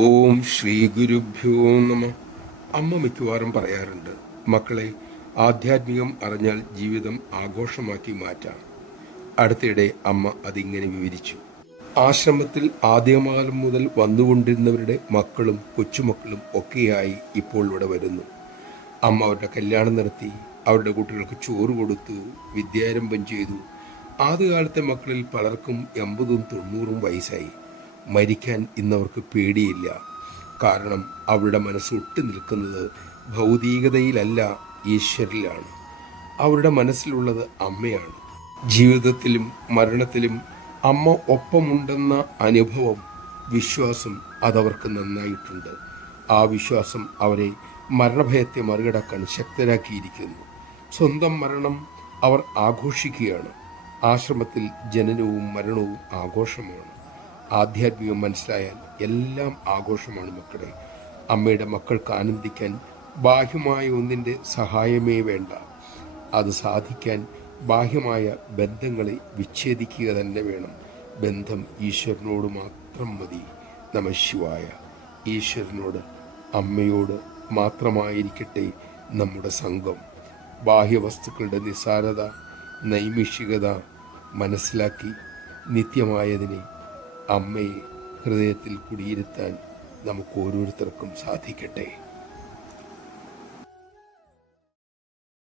ഓം ശ്രീ ഗുരുഭ്യോ നമ. അമ്മ മിക്കവാറും പറയാറുണ്ട്, മക്കളെ, ആധ്യാത്മികം അറിഞ്ഞാൽ ജീവിതം ആഘോഷമാക്കി മാറ്റാം. അടുത്തിടെ അമ്മ അതിങ്ങനെ വിവരിച്ചു. ആശ്രമത്തിൽ ആദ്യകാലം മുതൽ വന്നുകൊണ്ടിരുന്നവരുടെ മക്കളും കൊച്ചുമക്കളും ഒക്കെയായി ഇപ്പോൾ ഇവിടെ വരുന്നു. അമ്മ അവരുടെ കല്യാണം നടത്തി, അവരുടെ കുട്ടികൾക്ക് ചോറ് കൊടുത്തു, വിദ്യാരംഭം ചെയ്തു. ആദ്യകാലത്തെ മക്കളിൽ പലർക്കും 80ഉം 90ഉം വയസ്സായി. മരിക്കാൻ ഇന്നവർക്ക് പേടിയില്ല. കാരണം അവരുടെ മനസ്സ് ഒട്ടി നിൽക്കുന്നത് ഭൗതികതയിലല്ല, ഈശ്വരിലാണ്. അവരുടെ മനസ്സിലുള്ളത് അമ്മയാണ്. ജീവിതത്തിലും മരണത്തിലും അമ്മ ഒപ്പമുണ്ടെന്ന അനുഭവം, വിശ്വാസം അതവർക്ക് നന്നായിട്ടുണ്ട്. ആ വിശ്വാസം അവരെ മരണഭയത്തെ മറികടക്കാൻ ശക്തരാക്കിയിരിക്കുന്നു. സ്വന്തം മരണം അവർ ആഘോഷിക്കുകയാണ്. ആശ്രമത്തിൽ ജനനവും മരണവും ആഘോഷമാണ്. ആധ്യാത്മികം മനസ്സിലായാൽ എല്ലാം ആഘോഷമാണ് മക്കളെ. അമ്മയുടെ മക്കൾക്ക് ആനന്ദിക്കാൻ ബാഹ്യമായ ഒന്നിൻ്റെ സഹായമേ വേണ്ട. അത് സാധിക്കാൻ ബാഹ്യമായ ബന്ധങ്ങളെ വിച്ഛേദിക്കുക തന്നെ വേണം. ബന്ധം ഈശ്വരനോട് മാത്രം മതി. നമഃശിവായ. ഈശ്വരനോട്, അമ്മയോട് മാത്രമായിരിക്കട്ടെ നമ്മുടെ സംഘം. ബാഹ്യവസ്തുക്കളുടെ നിസ്സാരത, നൈമിഷികത മനസ്സിലാക്കി നിത്യമായതിനെ, അമ്മയെ ഹൃദയത്തിൽ കുടിയിരുത്താൻ നമുക്ക് ഓരോരുത്തർക്കും സാധിക്കട്ടെ.